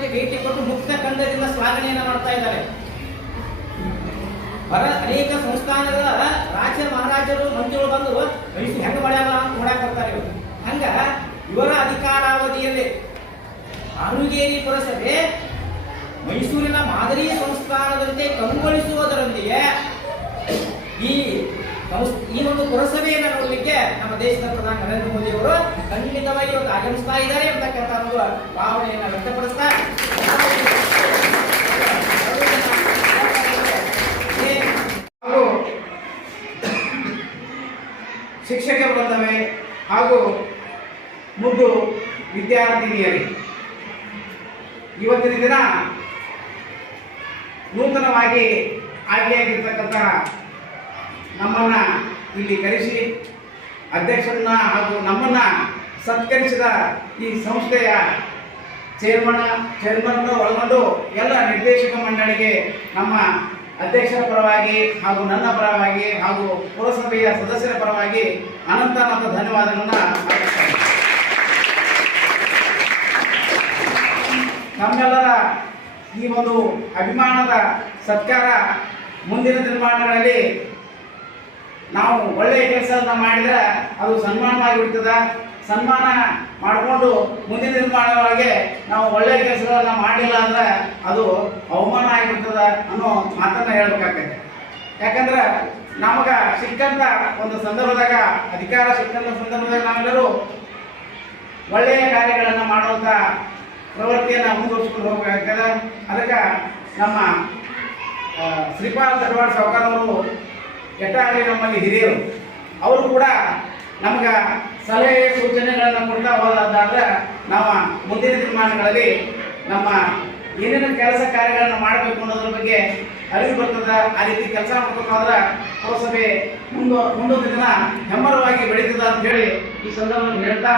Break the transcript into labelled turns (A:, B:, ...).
A: ಸಂಸ್ಥಾನಕ್ಕೆ ಭೇಟಿ ಕೊಟ್ಟು ಮುಕ್ತ ಕಂದದಿಂದ ಶ್ಲಾಘನೆಯನ್ನು ಮಾಡ್ತಾ ಇದ್ದಾರೆ. ಅನೇಕ ಸಂಸ್ಥಾನಗಳ ರಾಜ್ಯ ಮಹಾರಾಜರು ಮಂತ್ರಿಗಳು ಬಂದು ಹೆಂಗ ಮಾಡ್ಯಾರ ಅಂತ ನೋಡಕ್ ಬರ್ತಾರೆ ಇವರು. ಹಂಗ ಇವರ ಅಧಿಕಾರಾವಧಿಯಲ್ಲಿ ಆರುಗೇರಿ ಪುರಸಭೆ ಮೈಸೂರಿನ ಮಾದರಿ ಸಂಸ್ಥಾನದಂತೆ ಕಂಗೊಳಿಸುವುದರೊಂದಿಗೆ ಈ ಸಂಸ್- ಈ ಒಂದು ಪುರಸಭೆಯನ್ನು ನೋಡಲಿಕ್ಕೆ ನಮ್ಮ ದೇಶದ ಪ್ರಧಾನಿ ನರೇಂದ್ರ ಮೋದಿ ಅವರು ಖಂಡಿತವಾಗಿ ಇವತ್ತು ಆಗಮಿಸ್ತಾ ಇದ್ದಾರೆ ಅಂತಕ್ಕಂಥ ಒಂದು ಭಾವನೆಯನ್ನು ವ್ಯಕ್ತಪಡಿಸ್ತಾ
B: ಶಿಕ್ಷಕ ವೃಂದವೇ ಹಾಗೂ ಮುದ್ದು ವಿದ್ಯಾರ್ಥಿನಿಯರಿ. ಇವತ್ತಿನ ದಿನ ನೂತನವಾಗಿ ಆಯ್ಕೆಯಾಗಿರ್ತಕ್ಕಂಥ ನಮ್ಮನ್ನು ಇಲ್ಲಿ ಕರೆಸಿ ಅಧ್ಯಕ್ಷರನ್ನ ಹಾಗೂ ನಮ್ಮನ್ನ ಸತ್ಕರಿಸಿದ ಈ ಸಂಸ್ಥೆಯ ಚೇರ್ಮನ್ ಚೇರ್ಮನ್ ಒಳಗೊಂಡು ಎಲ್ಲ ನಿರ್ದೇಶಕ ಮಂಡಳಿಗೆ ನಮ್ಮ ಅಧ್ಯಕ್ಷರ ಪರವಾಗಿ ಹಾಗೂ ನನ್ನ ಪರವಾಗಿ ಹಾಗೂ ಪುರಸಭೆಯ ಸದಸ್ಯರ ಪರವಾಗಿ ಅನಂತ ಅನಂತ ಧನ್ಯವಾದಗಳನ್ನ. ನಮ್ಮೆಲ್ಲರ ಈ ಒಂದು ಅಭಿಮಾನದ ಸತ್ಕಾರ ಮುಂದಿನ ದಿನಮಾನಗಳಲ್ಲಿ ನಾವು ಒಳ್ಳೆಯ ಕೆಲಸವನ್ನು ಮಾಡಿದ್ರೆ ಅದು ಸನ್ಮಾನವಾಗಿ ಬಿಡ್ತದ ಸನ್ಮಾನ ಮಾಡಿಕೊಂಡು ಮುಂದಿನ ದಿನಮಾನಗಳಿಗೆ ನಾವು ಒಳ್ಳೆಯ ಕೆಲಸಗಳನ್ನ ಮಾಡಿಲ್ಲ ಅಂದ್ರೆ ಅದು ಅವಮಾನ ಆಗಿಬಿಡ್ತದ ಅನ್ನೋ ಮಾತನ್ನ ಹೇಳ್ಬೇಕಾಗ್ತದೆ. ಯಾಕಂದ್ರೆ ನಮಗೆ ಸಿಕ್ಕಂತ ಒಂದು ಸಂದರ್ಭದಾಗ, ಅಧಿಕಾರ ಸಿಕ್ಕಂತ ಸಂದರ್ಭದಾಗ ನಾವೆಲ್ಲರೂ ಒಳ್ಳೆಯ ಕಾರ್ಯಗಳನ್ನು ಮಾಡುವಂತ ಪ್ರವೃತ್ತಿಯನ್ನು ಮುಂದುವರ್ಸ್ಕೊಂಡು ಹೋಗಬೇಕಾಗ್ತದೆ. ಅದಕ್ಕೆ ನಮ್ಮ ಶ್ರೀಪಾಲ್ ಸರ್ವಾಡ್ ಸಾವುಕಾರ್ ಅವರು ಕೆಟ್ಟಾಗಲಿ ನಮ್ಮಲ್ಲಿ ಹಿರಿಯರು, ಅವರು ಕೂಡ ನಮ್ಗೆ ಸಲಹೆ ಸೂಚನೆಗಳನ್ನು ಕೊಡ್ತಾ ಹೋದಾದ್ರೆ ನಾವು ಮುಂದಿನ ದಿನಮಾನಗಳಲ್ಲಿ ನಮ್ಮ ಏನೇನು ಕೆಲಸ ಕಾರ್ಯಗಳನ್ನು ಮಾಡಬೇಕು ಅನ್ನೋದ್ರ ಬಗ್ಗೆ ಅರಿವು ಬರ್ತದ, ಆ ರೀತಿ ಕೆಲಸ ಮಾಡ್ಬೇಕು ಅಂದ್ರೆ ಪುರಸಭೆ ಮುಂದೆ ಮುಂದೊಂದು ದಿನ ಹೆಮ್ಮರವಾಗಿ ಬೆಳೀತದ ಅಂತ ಹೇಳಿ ಈ ಸಂದರ್ಭದಲ್ಲಿ ಹೇಳ್ತಾ